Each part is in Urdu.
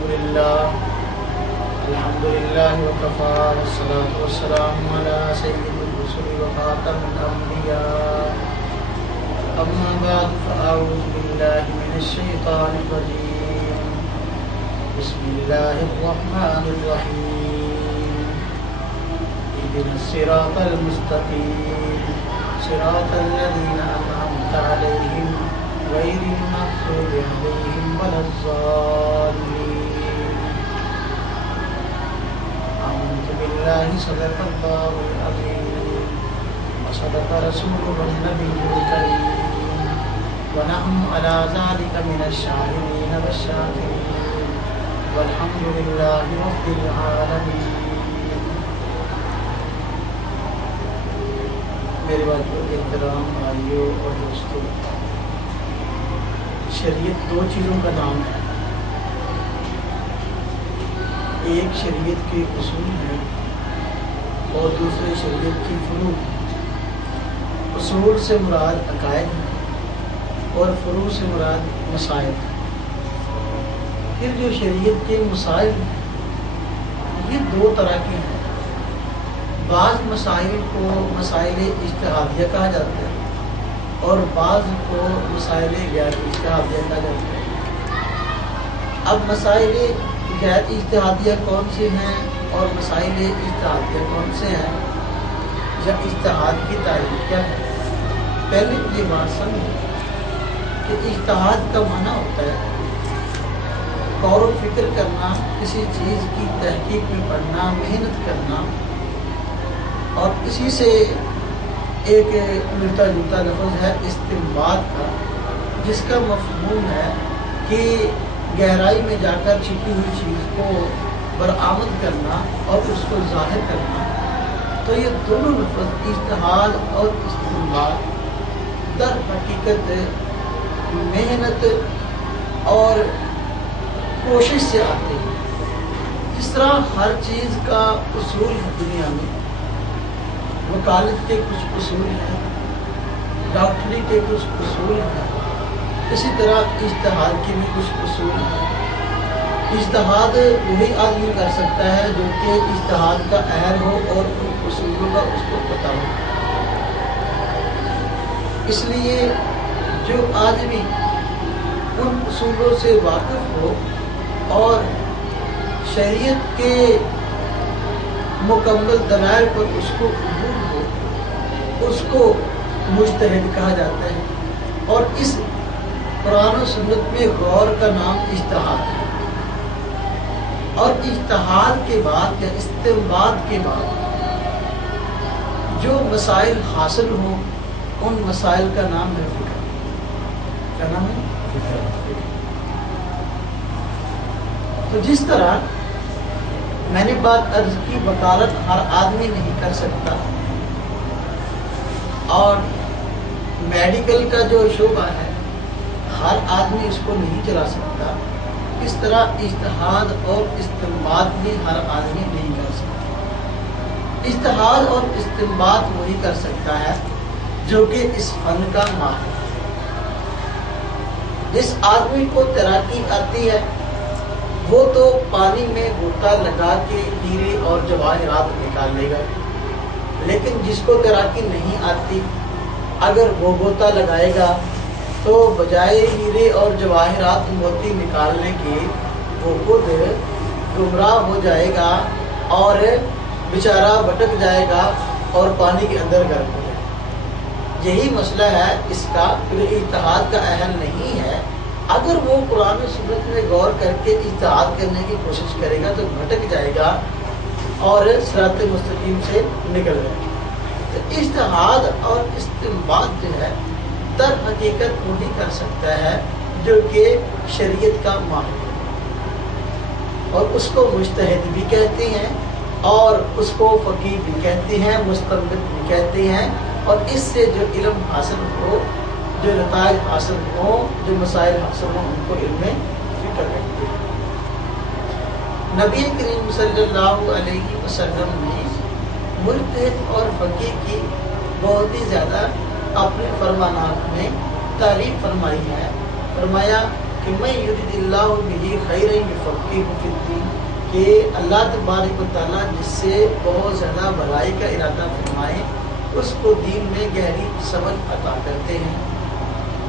الحمد لله وكفى والصلاة والسلام على سيد الرسل وخاتم الأنبياء أما بعد فأعوذ بالله من الشيطان الرجيم بسم الله الرحمن الرحيم اهدنا الصراط المستقيم صراط الذين أنعمت عليهم غير المغضوب عليهم ولا الضالين آمنت بالله صدق الله العظيم وصدق رسوله النبي الكريم ونحن على ذلك من الشاهدين والشاكرين والحمد لله رب العالمين. میرے بھائیو احترام بھائیو اور دوستو، شریعت دو چیزوں کا نام ہے. ایک شریعت کے اصول ہے اور دوسرے شریعت کی فروع. اصول سے مراد عقائد ہے اور فروع سے مراد مسائل. پھر جو شریعت کے مسائل ہیں یہ دو طرح کے ہیں. بعض مسائل کو مسائل اجتہادیہ کہا جاتا ہے اور بعض کو مسائل غیر اجتہادیہ کہا جاتا ہے. اب مسائل غیر اجتہادیہ کون سے ہیں اور مسائل اجتہادیہ کون سے ہیں یا اجتہاد کی تعریف کیا ہے؟ پہلے یہ بات سمجھیں کہ اجتہاد کا معنی ہوتا ہے غور و فکر کرنا، کسی چیز کی تحقیق میں پڑھنا، محنت کرنا، اور اسی سے ایک ملتا جلتا لفظ ہے استنباط کا، جس کا مفہوم ہے کہ گہرائی میں جا کر چھپی ہوئی چیز کو برآمد کرنا اور اس کو ظاہر کرنا. تو یہ دونوں لفظ اجتہاد اور استنباط در حقیقت محنت اور کوشش سے آتے ہیں. جس طرح ہر چیز کا اصول ہے دنیا میں، وکالت کے کچھ اصول ہیں، ڈاکٹری کے کچھ اصول ہیں، اسی طرح اجتہاد کے بھی کچھ اصول ہیں. اجتہاد وہی آدمی کر سکتا ہے جو کہ اجتہاد کا اہل ہو اور ان اصولوں کا اس کو پتہ ہو. اس لیے جو آدمی ان اصولوں سے واقف ہو اور شریعت کے مکمل دلائل پر اس کو عبور ہو، اس کو مجتہد کہا جاتا ہے. اور اس قرآن و سنت میں غور کا نام اجتہاد ہے. اور اجتہاد کے بعد یا استنباط کے بعد جو مسائل حاصل ہوں ان مسائل کا نام ہے فقہ. کیا نام ہے؟ تو جس طرح میں نے بات عرض کی، وکالت ہر آدمی نہیں کر سکتا اور میڈیکل کا جو شعبہ ہے ہر آدمی اس کو نہیں چلا سکتا. اس طرح اجتہاد اور استنباط بھی ہر آدمی نہیں کر سکتا. اجتہاد اور استنباط وہی کر سکتا ہے جو کہ اس فن کا ماہر ہے. جس آدمی کو تیراکی آتی ہے وہ تو پانی میں غوطہ لگا کے ہیرے اور جواہرات نکال لے گا، لیکن جس کو تیراکی نہیں آتی اگر وہ غوطہ لگائے گا تو بجائے ہیرے اور جواہرات موتی نکالنے کے وہ خود گمراہ ہو جائے گا اور بیچارہ بھٹک جائے گا اور پانی کے اندر غرق ہو جائے گا. یہی مسئلہ ہے اس کا کہ اجتہاد کا اہل نہیں ہے. اگر وہ قرآن و سنت میں غور کر کے اجتہاد کرنے کی کوشش کرے گا تو بھٹک جائے گا اور صراط مستقیم سے نکل جائے گا. تو اجتہاد اور استنباط جو ہے در حقیقت وہی کر سکتا ہے جو کہ شریعت کا ماہر ہے، اور اس کو مجتہد بھی کہتے ہیں اور اس کو فقیہ بھی کہتے ہیں، مستنبط بھی کہتے ہیں. اور اس سے جو علم حاصل ہو، جو نتائج حاصل ہوں، جو مسائل حاصل ہوں، ان کو علم فکر کہتے ہیں. نبی کریم صلی اللہ علیہ وسلم نے مجتہد اور فقیہ کی بہت ہی زیادہ اپنے فرمانات میں تعریف فرمائی ہے. فرمایا کہ میں یریداللہ بہ خیرا یفقہہ فی الدین، کہ اللہ تبارک و تعالیٰ جس سے بہت زیادہ بھلائی کا ارادہ فرمائے اس کو دین میں گہری سمجھ عطا کرتے ہیں۔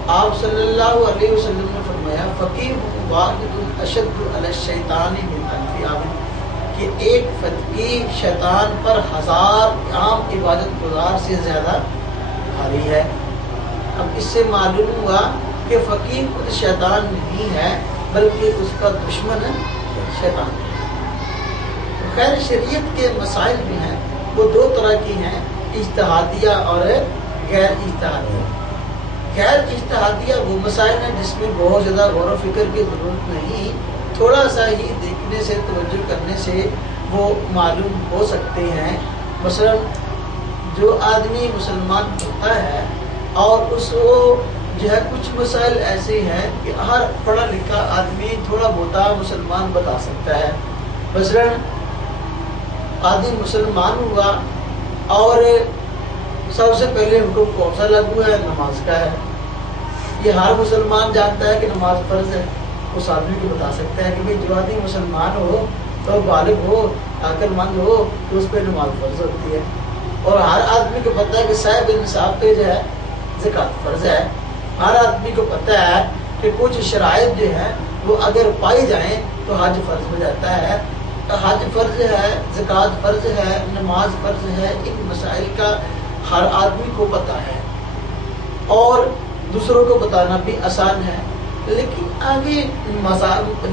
آپ صلی اللہ علیہ وسلم نے فرمایا فقیہ واحد اشد علی الشیطان من الف عابد، کہ ایک فقیہ شیطان پر 1000 عام عبادت گزار سے زیادہ بھاری ہے۔ اب اس سے معلوم ہوا کہ فقیہ خود شیطان نہیں ہے بلکہ اس کا دشمن شیطان ہے۔ خیر شریعت کے مسائل بھی ہیں، وہ دو طرح کی ہیں، اجتہادیہ اور غیر اجتہادیہ۔ غیر اجتہادیہ وہ مسائل ہیں جس میں بہت زیادہ غور و فکر کی ضرورت نہیں، تھوڑا سا ہی دیکھنے سے توجہ کرنے سے وہ معلوم ہو سکتے ہیں۔ مثلا جو آدمی مسلمان ہوتا ہے اور اس کو جو ہے کچھ مسائل ایسے ہیں کہ ہر پڑھا لکھا آدمی تھوڑا بہت مسلمان بتا سکتا ہے۔ مثلا آدمی مسلمان ہوا اور سب سے پہلے حکم کون سا لاگو ہے؟ نماز کا ہے۔ یہ ہر مسلمان جانتا ہے کہ نماز فرض ہے، اس آدمی کو بتا سکتا ہے کہ بھئی جو آدمی مسلمان ہو تو بالغ ہو، عقل مند ہو تو اس پہ نماز فرض ہوتی ہے۔ اور ہر آدمی کو پتہ ہے کہ صاحب نصاب پہ جو ہے زکوٰۃ فرض ہے۔ ہر آدمی کو پتہ ہے کہ کچھ شرائط جو ہیں وہ اگر پائی جائیں تو حج فرض ہو جاتا ہے، حج فرض ہے، زکوٰۃ فرض ہے، نماز فرض ہے۔ ان مسائل کا ہر آدمی کو پتہ ہے اور دوسروں کو بتانا بھی آسان ہے۔ لیکن آگے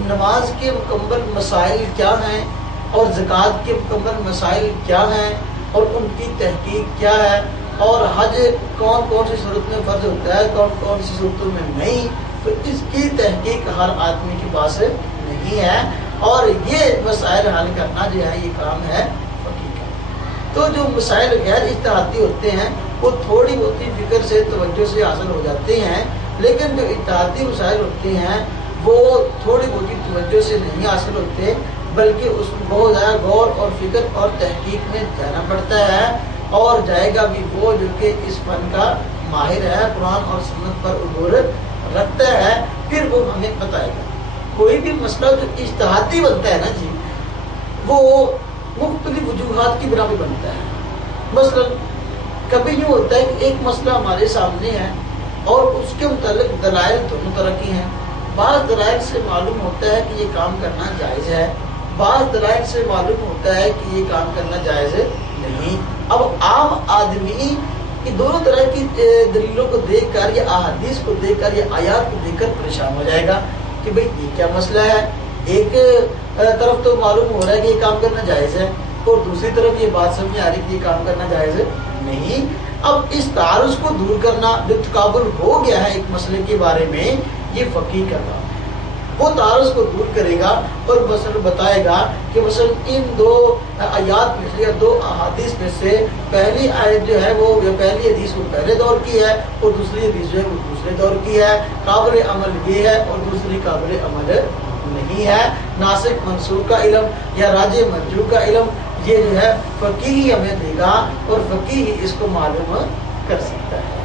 نماز کے مکمل مسائل کیا ہیں اور زکوٰۃ کے مکمل مسائل کیا ہیں اور ان کی تحقیق کیا ہے، اور حج کون کون سی صورت میں فرض ہوتا ہے، کون کون سی صورتوں میں نہیں، تو اس کی تحقیق ہر آدمی کے پاس نہیں ہے، اور یہ مسائل حل کرنا جو ہے یہ کام ہے فقیہ کا۔ تو جو مسائل غیر اجتہادی ہوتے ہیں وہ تھوڑی بہت فکر سے توجہ سے حاصل ہو جاتے ہیں، لیکن جو اجتہادی مسائل ہوتے ہیں وہ تھوڑی بہت توجہ سے نہیں حاصل ہوتے، بلکہ اس میں بہت زیادہ غور اور فکر اور تحقیق میں جانا پڑتا ہے، اور جائے گا بھی وہ جو کہ اس فن کا ماہر ہے، قرآن اور سنت پر عبور رکھتا ہے، پھر وہ ہمیں بتائے گا۔ کوئی بھی مسئلہ جو اجتہادی بنتا ہے نا جی، وہ مختلف وجوہات کی بنا پہ بنتا ہے۔ مثلا کبھی یوں ہوتا ہے کہ ایک مسئلہ ہمارے سامنے ہے اور اس کے متعلق دلائل دونوں طرح کی ہیں۔ بعض دلائل سے معلوم ہوتا ہے کہ یہ کام کرنا جائز ہے، بعض دلائل سے معلوم ہوتا ہے کہ یہ کام کرنا جائز نہیں۔ اب عام آدمی کی دونوں طرح کی دلیلوں کو دیکھ کر یا احادیث کو دیکھ کر یا آیات کو دیکھ کر پریشان ہو جائے گا کہ بھئی یہ کیا مسئلہ ہے۔ ایک طرف تو معلوم ہو رہا ہے کہ یہ کام کرنا جائز ہے، اور دوسری طرف یہ بات سمجھ آ رہی کہ یہ کام کرنا جائز نہیں۔ اب اس تعارض کو دور کرنا، جو تقابل ہو گیا ہے ایک مسئلے کے بارے میں، یہ فقیہ کا کام ہے۔ وہ تعارض کو دور کرے گا اور مثلا بتائے گا کہ مثلا ان دو آیات میں سے یا دو احادیث میں سے پہلی آیت جو ہے وہ پہلی حدیث وہ پہلے دور کی ہے اور دوسری حدیث جو ہے وہ دوسرے دور کی ہے، قابل عمل یہ ہے اور دوسری قابل عمل نہیں ہے۔ ناسخ منسوخ کا علم یا راجع مرجوع کا علم یہ جو ہے فقیہ ہی ہمیں دے گا، اور فقیہ ہی اس کو معلوم کر سکتا ہے۔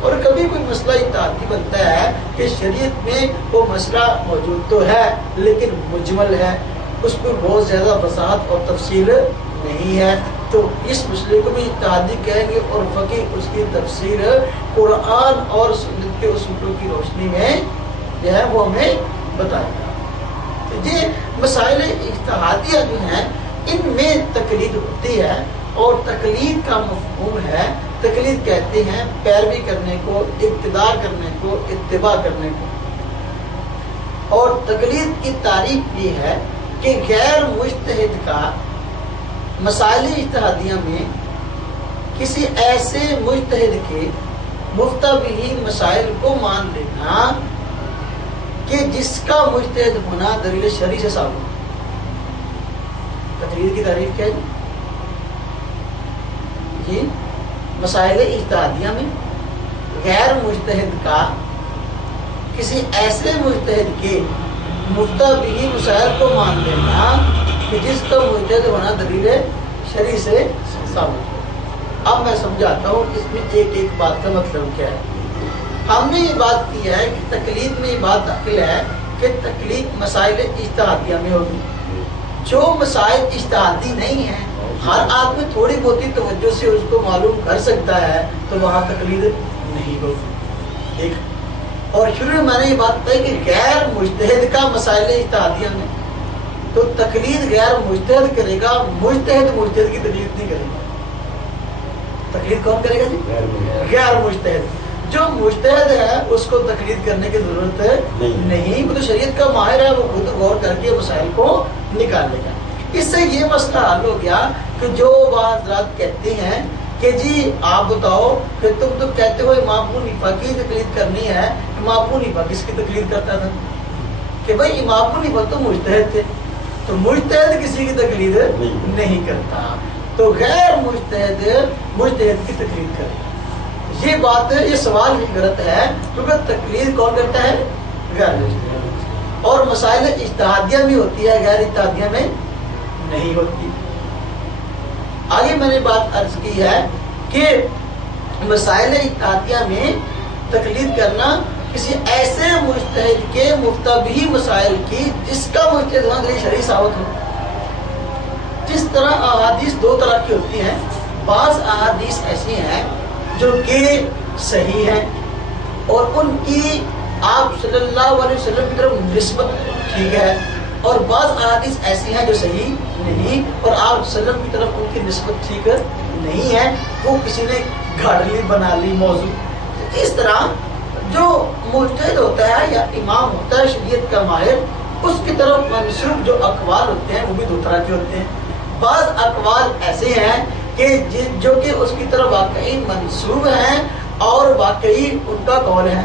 اور کبھی کوئی مسئلہ اجتہادی بنتا ہے کہ شریعت میں وہ مسئلہ موجود تو ہے لیکن مجمل ہے، اس میں بہت زیادہ وضاحت اور تفصیل نہیں ہے، تو اس مسئلے کو بھی اجتہادی کہیں گے، اور فقیہ اس کی تفسیر قرآن اور سنت کے اصولوں کی روشنی میں جو ہے وہ ہمیں بتائے گا۔ تو یہ مسائل اجتہادیہ جو ہیں ان میں تقلید ہوتی ہے، اور تقلید کا مفہوم ہے، تقلید کہتے ہیں پیروی کرنے کو، اقتدار کرنے کو، اتباع کرنے کو۔ اور تقلید کی تعریف یہ ہے کہ غیر مجتہد کا مسائل اجتہادیہ میں کسی ایسے مجتہد کے مفتہ بہ مسائل کو مان لینا کہ جس کا مجتہد ہونا دلیل شرعی سے ثابت ہو۔ تقلید کی تعریف کیا ہے جی؟ مسائل اجتہادیہ میں غیر مجتہد کا کسی ایسے مجتہد کے مفتہ بہ مسائل کو مان لینا کہ جس کا مجتہد ہونا دلیل شرعی سے ثابت ہو۔ اب میں سمجھاتا ہوں اس میں ایک ایک بات کا مطلب کیا ہے۔ ہم نے یہ بات کی ہے کہ تقلید میں یہ بات داخل ہے کہ تقلید مسائل اجتہادیہ میں ہوگی. جو مسائل اجتہادی نہیں ہیں ہر آدمی تھوڑی بہت ہی توجہ سے اس کو معلوم کر سکتا ہے تو وہاں تقلید نہیں ہوگی. ایک اور شروع میں نے یہ بات بتائی کہ غیر مجتہد کا مسائل اجتہادیہ میں تو تقلید غیر مجتہد کرے گا, مجتہد کی تقلید نہیں کرے گا. تقلید کون کرے گا جی؟ غیر مجتہد. جو مجتہد ہے اس کو تقلید کرنے کی ضرورت نہیں, وہ تو شریعت کا ماہر ہے, وہ خود غور کر کے مسائل کو نکالے گا. اس سے یہ مسئلہ حل ہو گیا کہ جو حضرات کہتے ہیں کہ جی آپ بتاؤ کہ تم تو کہتے ہو امام ابو حنیفہ کی تقلید کرنی ہے, امام ابو حنیفہ کس کی تقلید کرتا تھا؟ کہ بھائی امام ابو حنیفہ تو مجتہد تھے, تو مجتہد کسی کی تقلید نہیں کرتا, تو غیر مجتہد مجتہد کی تقلید کرے. یہ بات یہ سوال ہی غلط ہے کیونکہ تقلید کون کرتا ہے؟ غیر مجتہد. اور مسائل اجتہادیہ بھی ہوتی ہے, غیر اجتہادیہ میں نہیں ہوتی. آگے میں نے بات عرض کی ہے کہ مسائل اجتہادیہ میں تقلید کرنا کسی ایسے مجتہد کے مفتبی مسائل کی جس کا مجتہد ہونا دلیل شرعی ثابت ہو. جس طرح احادیث دو طرح کی ہوتی ہیں, بعض احادیث ایسی ہیں جو کہ صحیح ہیں اور ان کی آپ صلی اللہ علیہ وسلم کی طرف نسبت ٹھیک ہے, اور بعض احادیث ایسی ہیں جو صحیح نہیں اور آپ صلی اللہ علیہ وسلم کی طرف ان کی نسبت ٹھیک نہیں ہے, وہ کسی نے گھاڑلی بنا لی موضوع. اس طرح جو مجتہد ہوتا ہے یا امام ہوتا ہے شریعت کا ماہر, اس کی طرف منسوب جو اقوال ہوتے ہیں وہ بھی دو طرح کے ہوتے ہیں. بعض اقوال ایسے ہیں کہ جو کہ اس کی طرف واقعی منسوب ہیں اور واقعی ان کا قول ہے.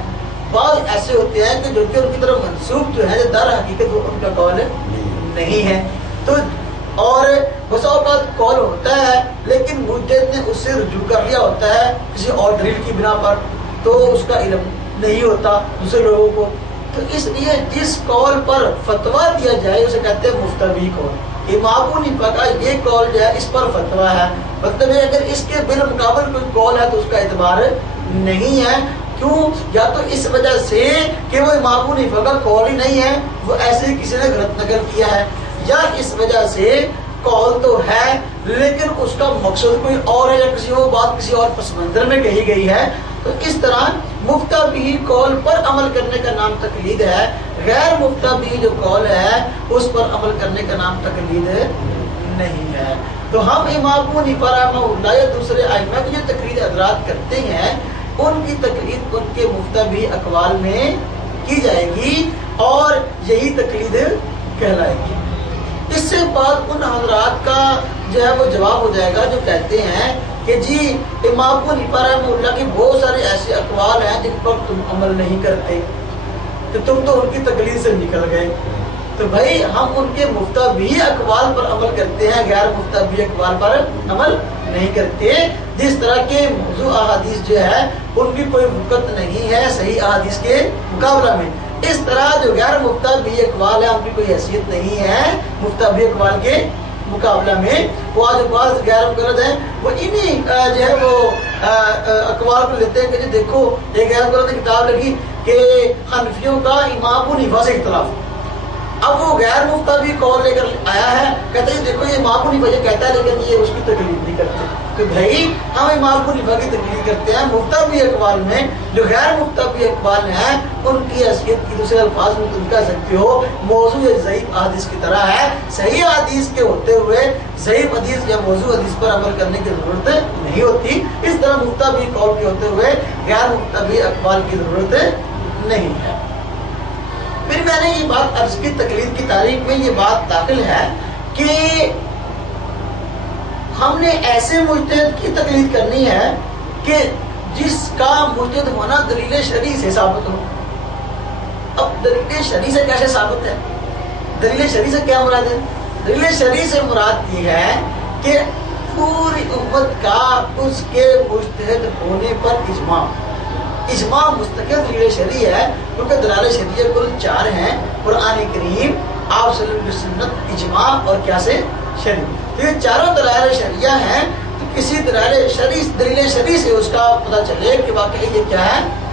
بعض ایسے ہوتے ہیں کہ جو کہ ان کی طرف منسوب جو ہے در حقیقت وہ ان کا قول نہیں ہے. تو اور بسا اوقات قول ہوتا ہے لیکن مجتہد نے اس سے رجوع کر لیا ہوتا ہے کسی اور دلیل کی بنا پر, تو اس کا علم نہیں ہوتا دوسرے لوگوں کو. تو اس لیے جس قول پر فتویٰ دیا جائے اسے کہتے ہیں مفتوی قول. امام ابو حنیفہ کا یہ قول جو ہے اس پر فتویٰ ہے, مطلب اگر اس کے بالمقابل کوئی قول ہے تو اس کا اعتبار نہیں ہے. کیوں؟ یا تو اس وجہ سے کہ وہ امام ابو حنیفہ کا قول ہی نہیں ہے, وہ ایسے ہی کسی نے غلط نقل کیا ہے, یا اس وجہ سے قول تو ہے لیکن اس کا مقصد کوئی اور ہے یا کسی اور بات کسی اور پس منظر میں کہی گئی ہے. تو اس طرح مفتبی قول پر عمل کرنے کا نام تقلید ہے, غیر مفتبی جو قول ہے اس پر عمل کرنے کا نام تقلید نہیں ہے. تو ہم امام ابو حنیفہ رحمہ اللہ یا دوسرے ائمہ کی جو تقلید حضرات کرتے ہیں ان کی تقلید ان کے مفتبی اقوال میں کی جائے گی اور یہی تقلید کہلائے گی. اس سے بعد ان حضرات کا جو ہے وہ جواب ہو جائے گا جو کہتے ہیں کہ جی امام ابو حنیفہ رحمہ اللہ کے بہت سارے ایسے اقوال ہیں جن پر تم عمل نہیں کرتے, تو تم تو ان کی تقلید سے نکل گئے. تو بھائی ہم ان کے مفتبی اقوال پر عمل کرتے ہیں, غیر مفتبی اقوال پر عمل نہیں کرتے. جس طرح کے موضوع احادیث جو ہے ان کی کوئی وقت نہیں ہے صحیح احادیث کے مقابلہ میں, اس طرح جو غیر مفتبی اقوال ہے ان کی کوئی حیثیت نہیں ہے مفتبی اقوال کے مقابلہ میں. وہ جو بعض غیر مقلد ہیں وہ انہی جو ہے وہ اقوال کو لیتے ہیں کہ جی دیکھو ایک غیر مقلد نے کتاب لکھی کہ حنفیوں کا امام ابو حنیفہ سے اختلاف. اب وہ غیر مفتبی قول لے کر آیا ہے, کہتے ہیں دیکھو یہ امام ابو حنیفہ یہ کہتا ہے لیکن یہ اس کی تقلید نہیں کرتے. تو بھائی ہم امام ابو حنیفہ کی تقلید کرتے ہیں مفتبی اقوال میں, جو غیر مفتبی اقوال ہیں ان کی حیثیت کی دوسرے الفاظ میں تم کہہ سکتے ہو موضوع ضعیف حدیث کی طرح ہے. صحیح حدیث کے ہوتے ہوئے ضعیف حدیث یا موضوع حدیث پر عمل کرنے کی ضرورت نہیں ہوتی. اس طرح مفتبی قول کے ہوتے ہوئے غیر مفتبی اقوال کی ضرورت نہیں ہے. پھر میں نے یہ بات عرض کی تقلید کی تاریخ میں یہ بات داخل ہے کہ ہم نے ایسے مجتہد کی تقلید کرنی ہے کہ جس کا مجتہد ہونا دلیل شرعی سے ثابت ہو. اب دلیل شرعی سے کیسے ثابت ہے؟ دلیل شرعی سے کیا مراد ہے؟ دلیل شرعی سے مراد یہ ہے کہ پوری امت کا اس کے مجتہد ہونے پر اجماع مستقل دلیل شرعی ہے, کیونکہ دلائل شرعیہ کل 4 ہیں, قرآن کریم, آپ صلی اللہ علیہ وسلم کی سنت, اجماع اور کیا سے شرعی. تو یہ چاروں دلائل شرعیہ ہیں. تو کسی دلیل شرعی سے اس کا پتہ چلے کہ واقعی یہ کیا ہے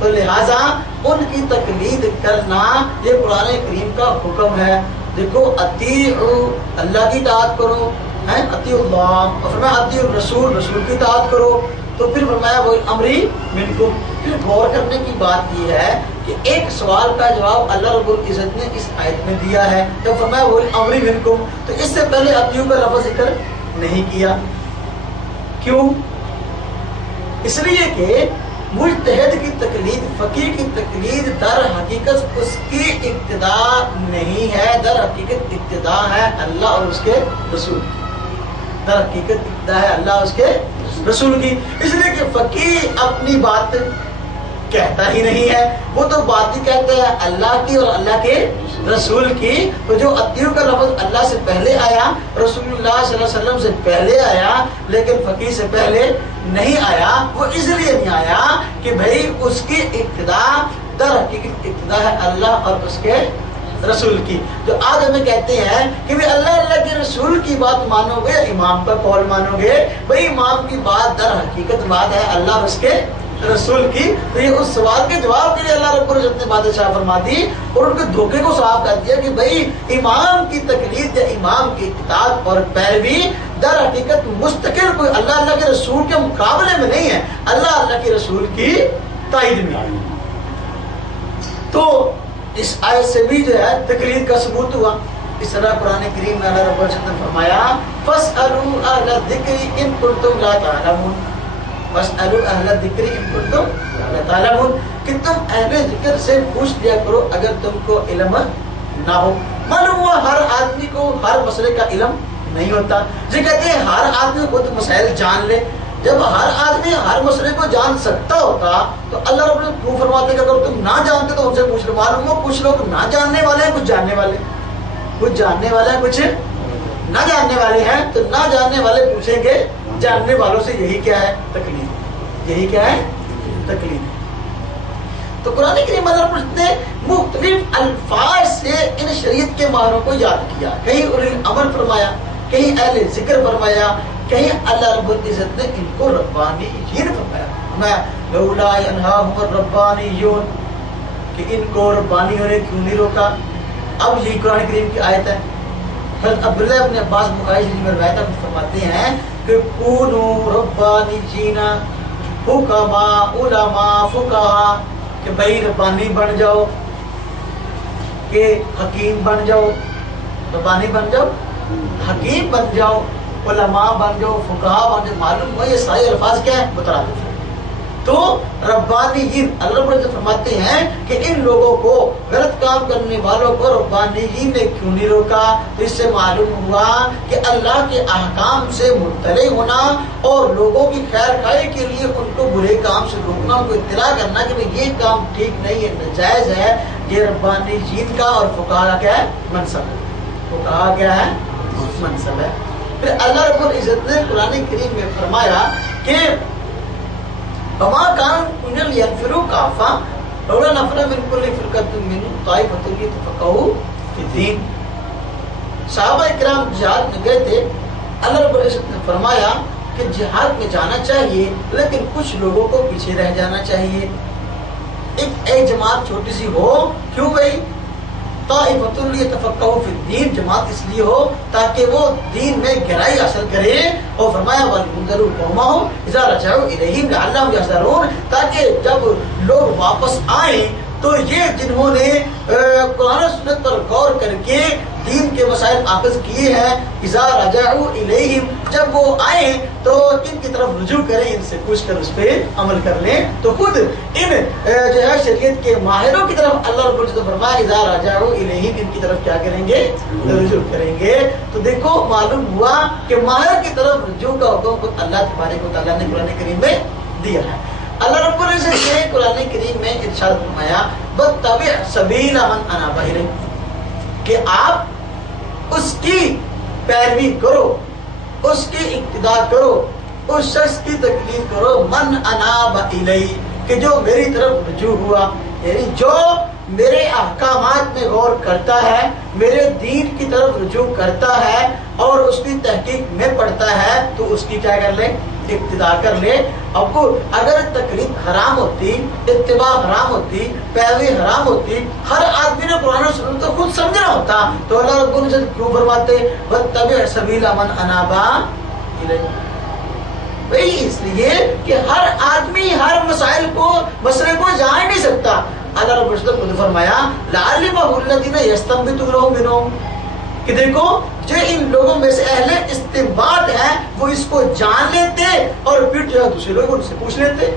تو لہٰذا ان کی تقلید کرنا یہ قرآن کریم کا حکم ہے. دیکھو اطیعوا اللہ کی اطاعت کرو، اطیعوا اللہ، اور فرمایا اطیعوا الرسول رسول کی اطاعت کرو. تو پھر فرمایا وہ امری منکم. پھر غور کرنے کی بات یہ ہے کہ ایک سوال کا جواب اللہ رب العزت نے اس آیت میں دیا ہے جب فرمایا وہ امری منکم، تو اس سے پہلے اطیعوا کا لفظ ذکر نہیں کیا. کیوں؟ اس لیے کہ مجتہد کی تقلید، فقیہ کی تقلید در حقیقت اس کی ابتدا نہیں ہے، در حقیقت ابتدا ہے اللہ اور اس کے رسول کی. در حقیقت ابتدا ہے اللہ اور اس کے رسول کی. اس لیے کہ فقیہ اپنی بات کہتا ہی نہیں ہے، وہ تو بات ہی کہتے ہیں اللہ کی اور اللہ کے رسول کی. تو جو اطیعوا کا لفظ اللہ سے پہلے آیا، رسول اللہ صلی اللہ علیہ وسلم سے پہلے آیا، لیکن فقیہ سے پہلے نہیں آیا. وہ اس لیے نہیں آیا کہ بھئی اس کی ابتدا در حقیقت ابتدا ہے اللہ اور اس کے رسول کی. جو آج ہمیں کہتے ہیں کہ بھی اللہ کے رسول کی بات مانو گے، امام کا قول مانو گے، بھئی امام کی بات در حقیقت بات ہے اللہ اور اس کے رسول کی. تو یہ اس سوال کے جواب کے لیے اللہ رب العزت نے بادشاہ فرما دی اور ان کے دھوکے کو صاف کر دیا کہ بھئی امام کی تقلید یا امام کی اطاعت اور پیروی در حقیقت مستقل کوئی اللہ کے رسول کے مقابلے میں نہیں ہے، اللہ کے رسول کی تائید میں. تو اس آیت سے بھی جو ہے تقلید کا ثبوت ہوا. اس طرح قرآن کریم میں اللہ رب العزت نے فرمایا فَاسْأَلُوا أَهْلَ الذِّكْرِ إِن كُنتُمْ لَا تَعْلَمُونَ. فَاسْأَلُوا أَهْلَ الذِّكْرِ إِن كُنتُمْ لَا تَعْلَمُونَ کہ تم اہل ذکر سے پوچھ لیا کرو اگر تم کو علم نہ ہو. معلوم ہوا ہر آدمی کو ہر مسئلے کا علم نہیں ہوتا. جو کہتے ہیں ہر آدمی خود مسائل جان لے. جب ہر آدمی ہر مسئلے کو جان سکتا ہوتا تو اللہ رب العزت کیوں فرماتے کہ اگر تم نہ جانتے تو ان سے پوچھ لو. معلوم ہو کچھ لوگ نہ جاننے والے ہیں، کچھ جاننے والے، کچھ جاننے والے ہیں، کچھ نہ جاننے والے ہیں. تو نہ جاننے والے پوچھیں گے جاننے والوں سے. یہی کیا ہے؟ تقلید. یہی کیا ہے؟ تقلید. تو قرآن کریم اللہ رب العزت نے مختلف الفاظ سے ان شریعت کے معنوں کو یاد کیا. کہیں اولی الامر فرمایا، کہیں اہل ذکر فرمایا، کہیں اللہ رب العزت نے ان کو ربانیین فرمایا. میں لولا ینہاہم الربانیون کہ ان کو ربانیوں نے کیوں نہیں روکا. اب یہ قرآن کریم کی آیت ہے. حضرت عبداللہ ابن عباس بخاری شریف میں روایت فرماتے ہیں کہ کونوا ربانیین حکماء علماء فقہاء کہ بھائی ربانی بن جاؤ، کہ حکیم بن جاؤ. ربانی بن جاؤ، حکیم بن جاؤ، علماء بن جاؤ، فقہاء بن جاؤ. معلوم ہوا یہ سارے الفاظ کیا ہیں؟ مترادف ہیں. تو ربانیین اللہ رب العزت فرماتے ہیں کہ ان لوگوں کو، غلط کام کرنے والوں کو ربانیین نے کیوں نہیں روکا. تو اس سے معلوم ہوا کہ اللہ کے احکام سے مطلع ہونا اور لوگوں کی خیر خواہی کے لیے ان کو برے کام سے روکنا، ان کو اطلاع کرنا کہ یہ کام ٹھیک نہیں ہے، ناجائز ہے، یہ ربانیین کا اور فقہاء کا کیا ہے؟ منصب ہے. فقہاء کیا ہے؟ منصب ہے. پھر اللہ رب العزت نے قرآن کریم میں فرمایا کہ وما كان ينفروا كافة لولا نفر من كل فرقة منهم طائفة ليتفقهوا في الدين. صحابہ کرام جہاد میں گئے تھے. اللہ رب العزت نے فرمایا کہ جہاد میں جانا چاہیے لیکن کچھ لوگوں کو پیچھے رہ جانا چاہیے. ایک جماعت چھوٹی سی ہو، کیوں بھائی؟ طائفة ليتفقهوا في الدين، جماعت اس لیے ہو تاکہ وہ دین میں گہرائی حاصل کرے. اور فرمایا وَلْيُنذِرُوا قَوْمَهُمْ إِذَا رَجَعُوا إِلَيْهِمْ لَعَلَّهُمْ يَحْذَرُونَ تاکہ جب لوگ واپس آئیں تو یہ جنہوں نے قرآن و سنت پر غور کر کے دین کے مسائل اخذ کیے ہیں، اذا رجعوا الیہم، جب وہ آئیں تو ان کی طرف رجوع کریں، ان سے پوچھ کر اس پہ عمل کر لیں. تو خود ان جو ہے شریعت کے ماہروں کی طرف اللہ رب العزت فرمایا اذا رجعوا الیہم، ان کی طرف کیا کریں گے؟ رجوع کریں گے. تو دیکھو معلوم ہوا کہ ماہر کی طرف رجوع کا حکم اللہ تبارک و تعالیٰ نے قرآن کریم میں دیا ہے. اللہ رب العزت نے قرآن کریم میں ارشاد فرمایا وَاتَّبِعْ سَبِيلَ مَنْ أَنَابَ إِلَيْهِ کہ آپ اس کی پیروی کرو، اس کی اقتداء کرو، اس شخص کی تقلید کرو من اناب الی کہ جو میری طرف رجوع ہوا، یعنی جو میرے احکامات میں غور کرتا ہے، میرے دین کی طرف رجوع کرتا ہے اور اس کی تحقیق میں پڑھتا ہے. تو اس کی کیا کر لے؟ اقتداء کر لے. اب اگر تقلید حرام ہوتی، اتباع حرام ہوتی، پیروی حرام ہوتی، ہر آدمی نے قرآن و سنت کو خود سمجھنا ہوتا، تو اللہ رب العزت کیوں فرماتے وَاتَّبِعْ سَبِيلَ مَنْ أَنَابَ إِلَيَّ؟ وہی اس لیے کہ ہر آدمی ہر مسئلے کو جان ہی نہیں سکتا. اللہ رب العزت نے فرمایا لَعَلِمَهُ الَّذِينَ يَسْتَنبِطُونَهُ مِنْهُمْ، کہ دیکھو جو ان لوگوں میں سے اہل استنباط ہیں وہ اس کو جان لیتے اور پھر جو ہے دوسرے لوگ ان سے پوچھ لیتے.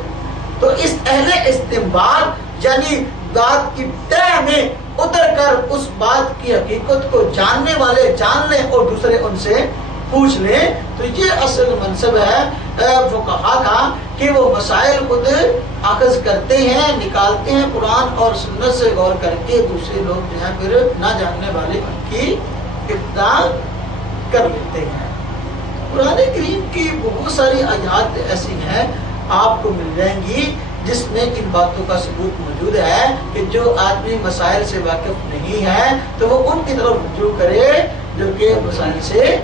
تو اس اہل استنباط یعنی بات کی تہ میں اتر کر اس بات کی حقیقت کو جاننے والے جان لیں اور دوسرے ان سے پوچھ لیں. تو یہ اصل منصب ہے فقہا کا کہ وہ مسائل خود اخذ کرتے ہیں، نکالتے ہیں قرآن اور سنت سے غور کر کے، دوسرے لوگ جو ہے پھر نہ جاننے والے ان کی ابتداء کر لیتے ہیں. قرآن کریم کی بہت ساری آیات ایسی ہیں آپ کو مل جائیں گی جس میں ان باتوں کا ثبوت موجود ہے کہ جو آدمی مسائل سے واقف نہیں ہے تو وہ ان کی طرف رجوع کرے جو کہ مسائل سے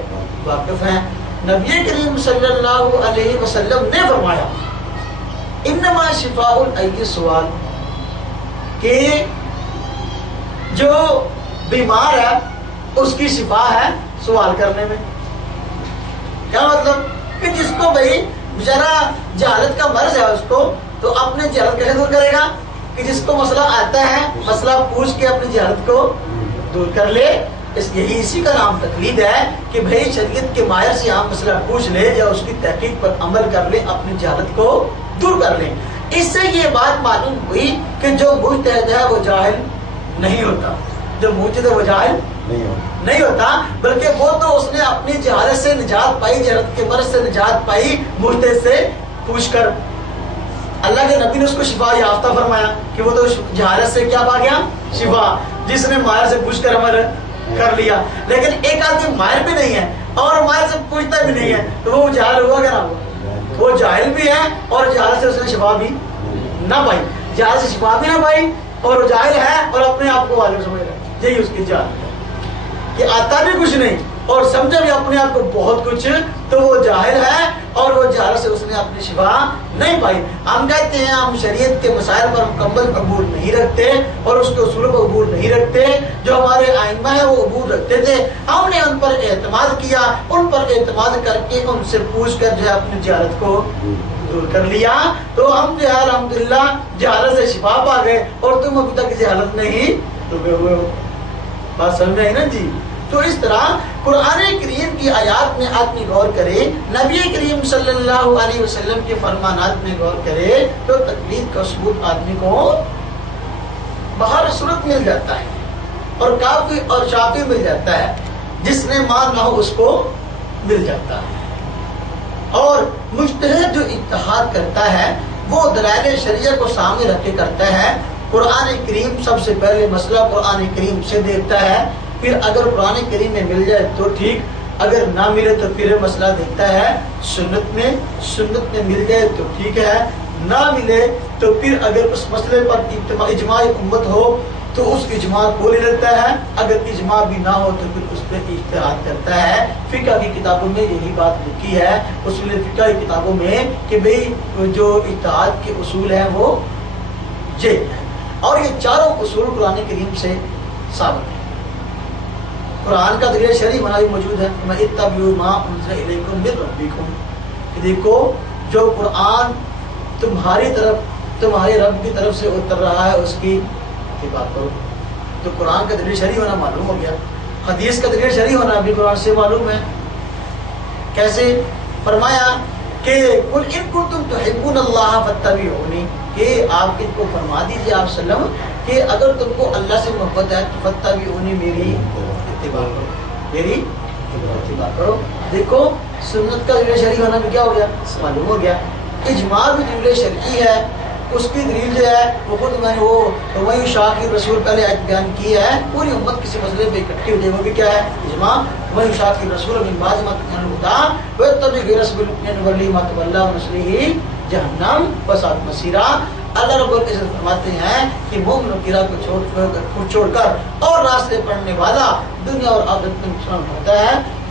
واقف ہیں. نبی کریم صلی اللہ علیہ وسلم نے فرمایا انما شفاء العی سوال، کہ جو بیمار ہے اس کی شفا ہے سوال کرنے میں. کیا مطلب؟ کہ جس کو بھائی بیچارہ جہالت کا مرض ہے اس کو، تو اپنے جہالت کیسے دور کرے گا؟ کہ جس کو مسئلہ آتا ہے مسئلہ پوچھ کے اپنی جہالت کو دور کر لے. اسی کا نام تقلید ہے کہ بھائی شریعت کے ماہر سے ہم مسئلہ پوچھ لے یا اس کی تحقیق پر عمل کر لے، اپنی جہالت کو دور کر لیں. اس سے یہ بات معلوم ہوئی کہ جو مجتہد ہے وہ جاہل نہیں ہوتا، جو مجتہد ہے وہ جاہل نہیں ہوتا، بلکہ وہ تو اس نے اپنی جہالت سے نجات پائی، جہالت کے مرض سے نجات پائی مجتہد سے پوچھ کر. اللہ کے نبی نے اس کو شفا یافتہ فرمایا کہ وہ تو جہالت سے کیا پا گیا؟ شفا. جس نے ماہر سے پوچھ کر عمل کر لیا. لیکن ایک آدمی ماہر بھی نہیں ہے اور ماہر سے پوچھتا بھی نہیں ہے تو وہ جاہل ہوا کہ نہ ہوا؟ وہ جاہل بھی ہے اور جہالت سے اس نے شفا بھی نہ پائی، جہالت سے شفا بھی نہ پائی اور جاہل ہے اور اپنے آپ کو عالم سمجھ رہا ہے. یہی اس کی جہالت ہے کہ آتا بھی کچھ نہیں اور سمجھا بھی اپنے آپ کو بہت کچھ، تو وہ جاہل ہے اور وہ جہالت سے اس نے اپنی شفا نہیں پائی. ہم کہتے ہیں ہم شریعت کے مسائل پر مکمل قبول نہیں رکھتے اور اس کے اصول پر قبول نہیں رکھتے، جو ہمارے آئمہ ہیں وہ قبول رکھتے تھے، ہم نے ان پر اعتماد کیا، ان پر اعتماد کر کے ان سے پوچھ کر جو ہے اپنی جہالت کو دور کر لیا، تو ہم جو ہے الحمدللہ جہالت سے شفا پا گئے اور تم ابھی تک جہالت میں ہی ڈوبے ہوئے ہو. بات سمجھ آئی نا جی؟ تو اس طرح قرآن کریم کی آیات میں آدمی غور کرے، نبی کریم صلی اللہ علیہ وسلم کے فرمانات میں غور کرے تو تقلید کا ثبوت آدمی کو بہر صورت مل جاتا ہے اور کافی اور شافی مل جاتا ہے. جس نے ماننا ہو اس کو مل جاتا ہے. اور مجتہد جو اجتہاد کرتا ہے وہ دلائل شریعہ کو سامنے رکھ کے کرتا ہے. قرآن کریم سب سے پہلے مسئلہ قرآن کریم سے دیکھتا ہے، پھر اگر قرآن کریم میں مل جائے تو ٹھیک، اگر نہ ملے تو پھر مسئلہ دیکھتا ہے سنت میں مل جائے تو ٹھیک ہے، نہ ملے تو پھر اگر اس مسئلے پر اجماع امت ہو تو اس اجماع کو لے لیتا ہے، اگر اجماع بھی نہ ہو تو پھر اس پہ اجتہاد کرتا ہے. فقہ کی کتابوں میں یہی بات لکھی ہے، اصول فقہ کی کتابوں میں، کہ بھئی جو اجتہاد کے اصول ہیں وہ یہ ہے. اور یہ چاروں اصول قرآن کریم سے ثابت ہے. قرآن کا دلیل شرعی بنا بھی موجود ہے، اتبعوا ما انزل الیکم من ربکم، کہ دیکھو جو قرآن تمہاری طرف تمہارے رب کی طرف سے اتر رہا ہے اس کی اتباع کرو. تو قرآن کا دلیل شرعی ہونا معلوم ہو گیا. حدیث کا دلیل شرعی ہونا بھی قرآن سے معلوم ہے. کیسے؟ فرمایا کہ قل ان کنتم تحبون اللہ فاتبعونی، کہ آپ ان کو فرما دیجیے آپ وسلم کہ اگر تم کو اللہ سے محبت ہے تو فاتبعونی، میری اتباع کرو، میری اتباع کرو. دیکھو سنت کا دلیل شرعی ہونا بھی کیا ہو گیا؟ معلوم ہو گیا. اجماع بھی دلیل شرعی ہے، اس کی دلیل جو ہے وہ خود میں نے وہ شاہ کی رسول پہلے بیان کی ہے. پوری امت کسی مسئلے پہ اکٹھی ہو جائے وہ بھی کیا ہے؟ اجماع. وہی شاہ کی رسول من بعد ما تبین الہدی ویتبع غیر سبیل المؤمنین نولیہ ما تولی ونصلہ جہنم وساءت مصیرا. اللہ رب العزت فرماتے ہیں کہ مومن کی راہ کو چھوڑ کر اور راستے پڑھنے والا دنیا اور آخرت میں نقصان ہوتا ہے.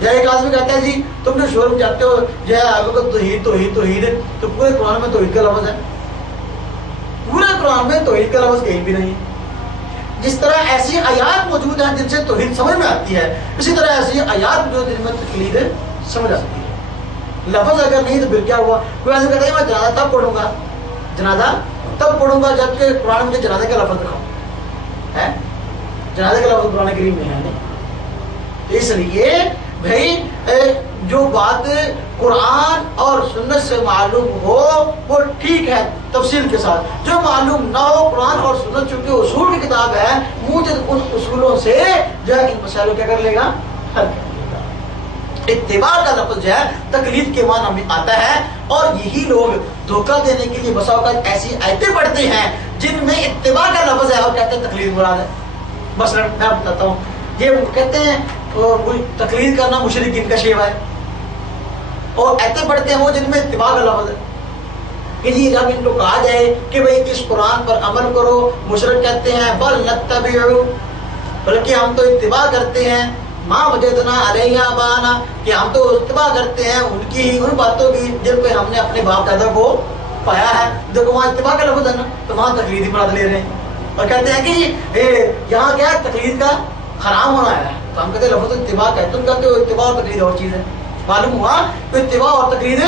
یا ایک آدمی کہتا ہے جی تم جو شور میں جاتے ہو جو ہے آگے کو توحید توحید توحید، تو پورے قرآن میں توحید کا لفظ ہے؟ پورے قرآن میں توحید کا لفظ کہیں بھی نہیں ہے۔ جس طرح ایسی آیات موجود ہیں جن سے توحید سمجھ میں آتی ہے، اسی طرح ایسی آیات جو جن میں تقلید سمجھ آ سکتی ہے۔ لفظ اگر نہیں تو پھر کیا ہوا؟ کوئی ایسا کہتا ہے میں جنازہ تب پڑھوں گا، جنازہ تب پڑھوں گا جبکہ قرآن میں مجھے جنازے کا لفظ دکھاؤ ہے، جنازے کا لفظ قرآن کریم میں ہے نہیں۔ اس لیے بھائی جو بات قرآن اور سنت سے معلوم ہو وہ ٹھیک ہے تفصیل کے ساتھ، جو معلوم نہ ہو قرآن اور سنت چونکہ اصول کی کتاب ہے، موجود ان اصولوں سے جو ہے ان مسائلوں کیا کر لے گا، حل کر لے گا۔ اتباع کا لفظ جو ہے تقلید کے معنی میں آتا ہے، اور یہی لوگ دھوکہ دینے کے لیے بسا اوقات ایسی آیتیں پڑھتے ہیں جن میں اتباع کا لفظ ہے اور کہتے ہیں تقلید مراد ہے۔ مثلا میں بتاتا ہوں، یہ کہتے ہیں تقلید کرنا مشرکین کا شیوا ہے، اور ایسے پڑھتے ہیں وہ جن میں اتباع کا لفظ ہے کہ جی جب ان کو کہا جائے کہ بھئی اس قرآن پر عمل کرو، مشرک کہتے ہیں بل نتبعو، بلکہ ہم تو اتباع کرتے ہیں، ما وجدنا علیہ آبانا، کہ ہم تو اتباع کرتے ہیں ان کی ہی، ان باتوں کی جن پہ ہم نے اپنے باپ دادا کو پایا ہے۔ دیکھو وہاں اتباع کا لفظ ہے نا، تو وہاں تقلید مراد لے رہے ہیں، اور کہتے ہیں کہ یہاں کیا ہے تقلید کا حرام ہونا ہے، تو ہم کہتے ہیں لفظ اتباع کا ہے، تم کہتے ہو اتباع اور تقلید اور چیز ہے۔ معلوم ہوا تو اتباع اور تقلید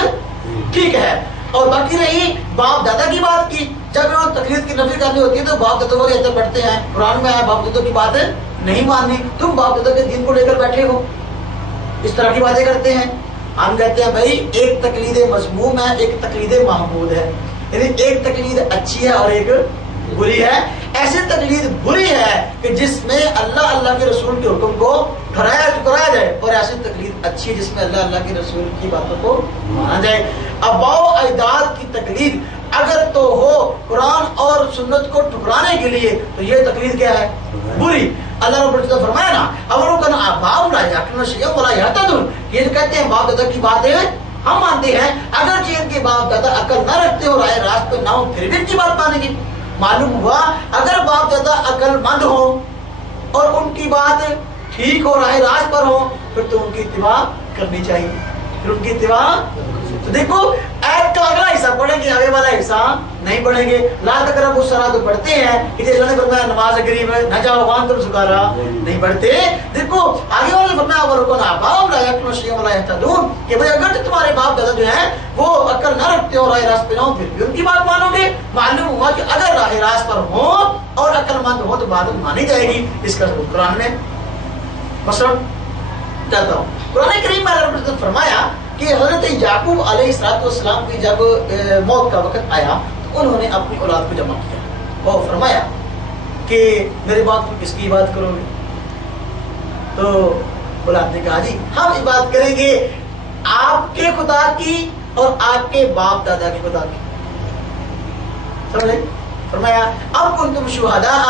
ٹھیک ہے۔ اور باقی رہی باپ دادا کی بات کی، جب انہوں تقلید کی نفی کرنی ہوتی ہے تو باپ دادا کو ایسے پڑھتے ہیں، قرآن میں ہے باپ دادا کی بات نہیں ماننی، تم باپ دادا کے دین کو لے کر بیٹھے ہو، اس طرح کی باتیں کرتے ہیں۔ ہم کہتے ہیں بھائی ایک تقلید مذموم ہے، ایک تقلید محمود ہے، یعنی ایک تقلید اچھی ہے اور ایک بری ہے۔ ایسی تقلید بری ہے کہ جس میں اللہ کے رسول کے حکم کو ٹھہرایا جائے، اور ایسی تقلید اچھی جس میں اللہ کے رسول کی باتوں کو مانا جائے۔ اباؤ اجداد کی تقلید اگر تو ہو قرآن اور سنت کو ٹھکرانے کے لیے تو یہ تقلید کیا ہے؟ بری۔ اللہ رب العزت نے فرمایا نا اولو کان آباؤہم لا یعقلون شیئا ولا یہتدون، یہ جو کہتے ہیں باپ دادا کی باتیں ہم مانتے ہیں، اگر ان کے باپ دادا عقل نہ رکھتے ہو، رائے راست پہ نہ ہو، پھر بھی ان کی بات مانیں گے۔ معلوم ہوا اگر باپ دادا عقل مند ہو اور ان کی بات ٹھیک ہو، راہ راست پر ہو، پھر تو ان کی اتباع کرنی چاہیے، پھر ان کی اتباع۔ تو دیکھو ایت کا اگلا حصہ پڑھیں گے، آگے والا حصہ نہیں پڑھیں گے۔ لا تقربوا الصلاۃ تو پڑھتے ہیں، کہ اللہ نے فرمایا نماز قریب ہے، نہ جاؤ وانتم سکارا، نہیں پڑھتے۔ دیکھو آگے والے نے فرمایا اولو کان آباؤہم لا یعقلون شیئا ولا یہتدون، کہ بھئی اگر تمہارے باپ دادا جو ہیں وہ عقل نہ رکھتے ہو، راہ راست پہ نہ ہو، پھر بھی ان کی بات مانو گے۔ معلوم ہوا کہ اگر راہ راست پر ہو اور عقل مند ہو تو بات مانی جائے گی۔ اس کا قرآن میں مثلا کہتا ہوں، قرآن کریم میں اللہ نے فرمایا کہ حضرت یعقوب علیہ السلام کی جب موت کا وقت آیا تو انہوں نے اپنی اولاد کو جمع کیا اور فرمایا کہ میرے بعد تم کس کی عبادت کرو گے؟ تو اولاد نے کہا جی ہم عبادت کریں گے آپ کے خدا کی اور آپ کے باپ دادا کے خدا کی۔ سمجھے؟ فرمایا اب کنتم شہداء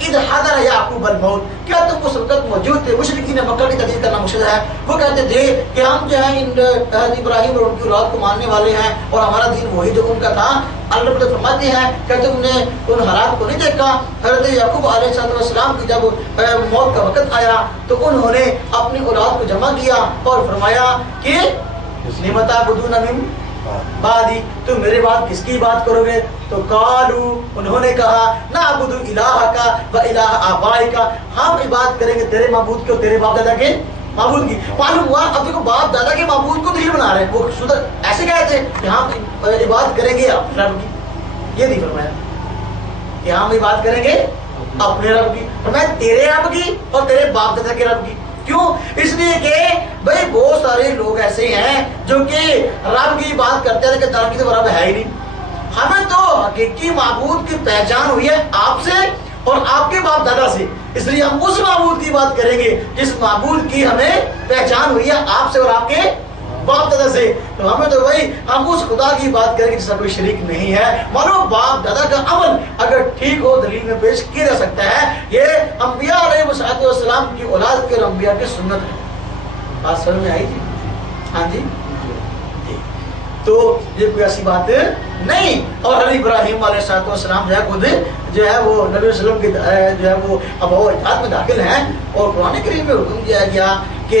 اذ حضر یعقوب الموت، کیا تم اس وقت موجود تھے؟ مشرکین مکہ کی تقلید کرنا مشکل ہے، وہ کہتے تھے کہ ہم جو ہے حضرت ابراہیم اور ان کی اولاد کو ماننے والے ہیں اور ہمارا دین وہی جو ان کا تھا۔ اللہ تعالیٰ فرماتے ہیں کہ تم نے ان حالات کو نہیں دیکھا؟ حضرت یعقوب علیہ السلام کی جب موت کا وقت آیا تو انہوں نے اپنی اولاد کو جمع کیا اور فرمایا کہ لم تعبدون من بعدی، تم میرے بعد کس کی بات کرو گے؟ تو قالوا، انہوں نے کہا نعبد الہک و الہ آبائک، ہم عبادت کریں گے تیرے معبود کی اور تیرے باپ دادا کے معبود کی۔ معلوم ہوا اب دیکھو باپ دادا کے معبود کو دلیل بنا رہے ہیں، وہ شدہ ایسے کہتے ہیں کہ ہم عبادت کریں گے اپنے رب کی، یہ نہیں فرمایا کہ ہم عبادت کریں گے اپنے رب کی، فرمایا تیرے رب کی اور تیرے باپ دادا کے رب کی۔ کیوں؟ اس لیے کہ بھئی بہت سارے لوگ ایسے ہیں جو کہ رب کی بات کرتے ہیں کہ درکی تو رب ہے ہی نہیں۔ ہمیں تو حقیقی معبود کی پہچان ہوئی ہے آپ سے اور آپ کے باپ دادا سے، اس لیے ہم اس معبود کی بات کریں گے جس معبود کی ہمیں پہچان ہوئی ہے آپ سے اور آپ کے باپ دادا سے۔ تو ہمیں تو بھائی ہم اس خدا کی بات کریں گے جس کا کوئی شریک نہیں ہے۔ مانو باپ دادا کا عمل اگر ٹھیک ہو دلیل میں پیش کیا جا سکتا ہے، یہ انبیاء علیہ السلام کی اولاد کے اور انبیاء کی سنت ہے۔ بات سمجھ میں آئی تھی؟ ہاں جی، تو یہ کوئی ایسی بات نہیں۔ اور علی ابراہیم علیہ السلام جو ہے خود جو ہے وہ نبی صلی اللہ علیہ وسلم کے جو ہے وہ اباؤ اجداد میں داخل ہیں، اور قرآن کریم میں حکم دیا گیا کہ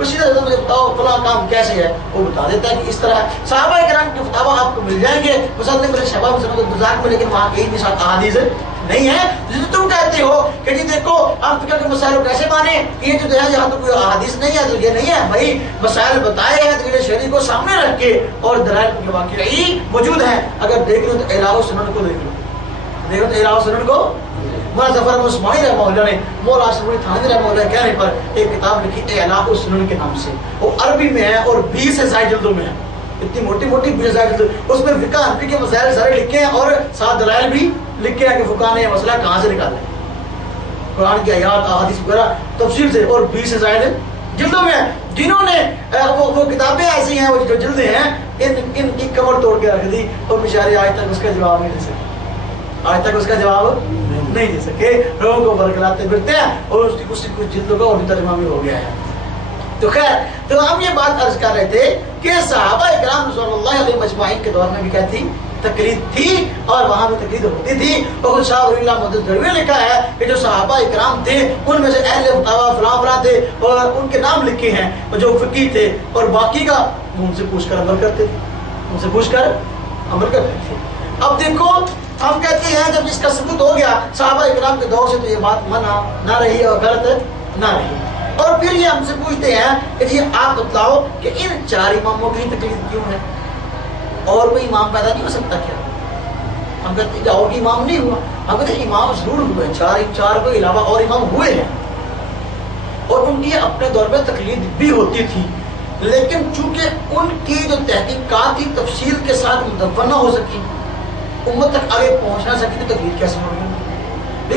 اسی طرح مجھے بتاؤ فلاں کام کیسے ہے، وہ بتا دیتا ہے کہ اس طرح ہے۔ صحابہ کرام کے فتاوا آپ کو مل جائیں گے مسلم بن شہبہ مذاق میں، لیکن وہاں کہیں بھی ساتھ احادیث نہیں ہے۔ جس تم کہتے ہو کہ جی دیکھو ہم فقہ کے مسائل کو کیسے مانیں، یہ جو ہے یہاں تو کوئی احادیث نہیں ہے، تو یہ نہیں ہے بھائی، مسائل بتائے ہیں دلیل شرعی کو سامنے رکھ کے اور دلائل کے واقعی موجود ہیں۔ اگر دیکھ لو تو اعلاء السنن کو دیکھ لو، دیکھو تو اعلاء السنن کو مولانا ظفر احمد عثمانی رحمہ اللہ نے مولانا اشرف علی تھانوی رحمہ اللہ کہنے پر ایک کتاب لکھی اعلاء السنن کے نام سے، وہ عربی میں ہے اور 20 سے زائد جلدوں میں ہے، اتنی موٹی موٹی 20 سے زائد جلد، اس میں فقہ حنفی کے مسائل سارے لکھے ہیں اور ساتھ دلائل بھی لکھے ہیں کہ فقہ نے یہ مسئلہ کہاں سے نکالا ہے، قرآن کی آیات احادیث وغیرہ تفصیل سے، اور 20 سے زائد جلدوں میں ہیں۔ جنہوں نے وہ کتابیں ایسی ہیں، وہ جو جلدیں ہیں ان کی کمر توڑ کے رکھ دی، اور بیچارے آج تک اس کا جواب نہیں دے سکے، آج تک اس کا جواب نہیں دے سکے، لوگوں کو برگلاتے پھرتے ہیں اور اس کی کچھ جلدوں کا اردو ترجمہ بھی ہو گیا ہے۔ تو خیر، تو ہم یہ بات عرض کر رہے تھے کہ صحابہ کرام رضوان اللہ علیہ مجمعین کے دور میں بھی کہتی تقلید تھی اور وہاں بھی تقلید ہوتی تھی، اور شاہ ولی اللہ محدث دہلوی نے لکھا ہے کہ جو صحابہ کرام تھے ان میں سے اہل فتاوا فلاں فلاں تھے اور ان کے نام لکھے ہیں جو فقی تھے، اور باقی کا ان سے پوچھ کر عمل کرتے تھے، ان سے پوچھ کر عمل کرتے تھے۔ اب دیکھو ہم کہتے ہیں جب اس کا ثبوت ہو گیا صحابہ کرام کے دور سے، تو یہ بات منع نہ رہی اور غلط نہ رہی، اور پھر یہ ہم سے پوچھتے ہیں کہ جی آپ بتلاؤ کہ ان 4 اماموں کی تقلید کیوں ہے، اور کوئی امام پیدا نہیں ہو سکتا کیا؟ ہم کہتے ہیں کہ اور امام نہیں ہوا، ہم کہتے ہیں امام ضرور ہوئے، 4 کے علاوہ اور امام ہوئے ہیں، اور ان کی اپنے دور میں تقلید بھی ہوتی تھی، لیکن چونکہ ان کی جو تحقیقات تھی تفصیل کے ساتھ مدون نہ ہو سکی، امت تک آگے پہنچ نہ سکی، تو تقلید کیسے ہوگی؟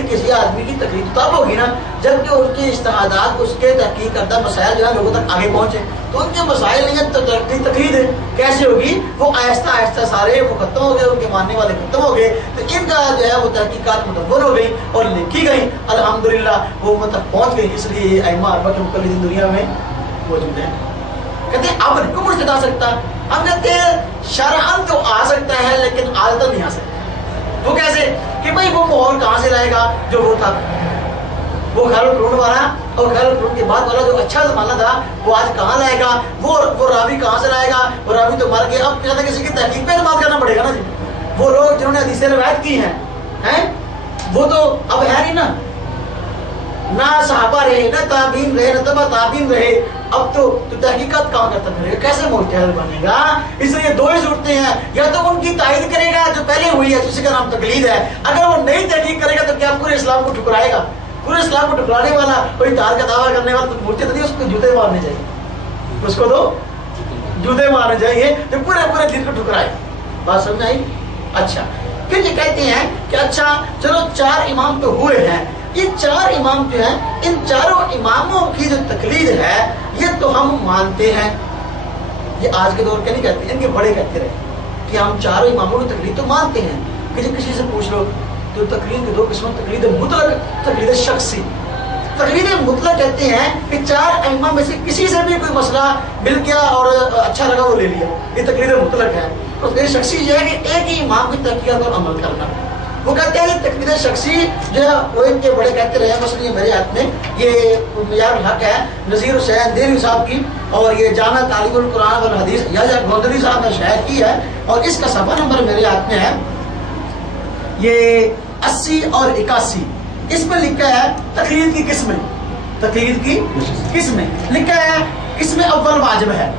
کسی آدمی کی تقلید تب ہوگی نا جبکہ اس کے اجتہادات، اس کے تحقیق کردہ مسائل جو ہے لوگوں تک آگے پہنچے، تو ان کے مسائل نہیں ہے تو تقلید کیسے ہوگی؟ وہ آہستہ آہستہ سارے وہ ختم ہو گئے، ان کے ماننے والے ختم ہو گئے، تو ان کا جو ہے وہ تحقیقات مدون ہو گئی اور لکھی گئی، الحمدللہ وہ امت تک پہنچ گئی، اس لیے یہ ائمہ 4 کے مقلدین دنیا میں موجود ہیں۔ کہتے ہیں اب نہیں کوئی چلا سکتا، ہم کہتے ہیں شرعاً تو آ سکتا ہے لیکن عادتاً نہیں آ سکتا۔ وہ کیسے کہ بھائی وہ ماحول کہاں سے لائے گا جو وہ تھا، وہ خیر القرون والا اور خیر القرون کے بعد والا جو اچھا زمانہ تھا وہ آج کہاں لائے گا؟ وہ راوی کہاں سے لائے گا؟ وہ راوی تو مر گیا، اب کسی کی تحقیق پہ اعتماد کرنا پڑے گا نا جی۔ وہ لوگ جنہوں نے حدیثیں روایت کی ہیں وہ تو اب ہے نہیں نا، نہ صحابہ رہے، نہ تابعین رہے، نہ تبع تابعین رہے، اب تو تحقیقات کہاں کرتا پھرے گا؟ کیسے مجتہد بنے گا؟ اس لیے 2 ہی صورتیں ہیں، یا تو ان کی تائید کرے گا جو پہلے ہوئی ہے جس کا نام تقلید ہے، اگر وہ نئی تحقیق کرے گا تو کیا پورے اسلام کو ٹھکرائے گا؟ پورے اسلام کو ٹھکرانے والا کوئی اتحاد کا دعویٰ کرنے والا تو مرتد نہیں، اس کو جوتے مارنے چاہیے، اس کو تو جوتے مارنے چاہیے جو پورے دین کو ٹھکرائے۔ بات سمجھ آئی؟ اچھا، پھر یہ کہتے ہیں کہ اچھا چلو 4 امام تو ہوئے ہیں، یہ 4 امام جو ہیں ان 4 اماموں کی جو تقلید ہے یہ تو ہم مانتے ہیں، یہ آج کے دور کے نہیں کہتے، ان کے بڑے کہتے رہے کہ ہم 4 اماموں کی تقلید تو مانتے ہیں، کہ کسی سے پوچھ لو تو تقلید کے 2 قسم، تقلید مطلق، تقلید شخصی۔ تقلید مطلق کہتے ہیں کہ 4 ائمہ میں سے کسی سے بھی کوئی مسئلہ مل گیا اور اچھا لگا وہ لے لیا، یہ تقلید مطلق ہے۔ اور تقلید شخصی یہ ہے کہ ایک ہی امام کی تحقیقات اور عمل کرنا، وہ کہتے ہیں تقلید شخصی جو ہے وہ ان کے بڑے کہتے رہے ہیں، مثلا میرے ہاتھ میں یہ معیار الحق ہے نذیر حسین دہلوی صاحب کی، اور یہ جامع تعلیم القرآن والحدیث یا گودری صاحب نے شائع کی ہے، اور اس کا صفحہ نمبر میرے ہاتھ میں ہے یہ 80 اور 81، اس میں لکھا ہے تقلید کی قسمیں، تقلید کی قسمیں لکھا ہے، قسم اول واجب ہے،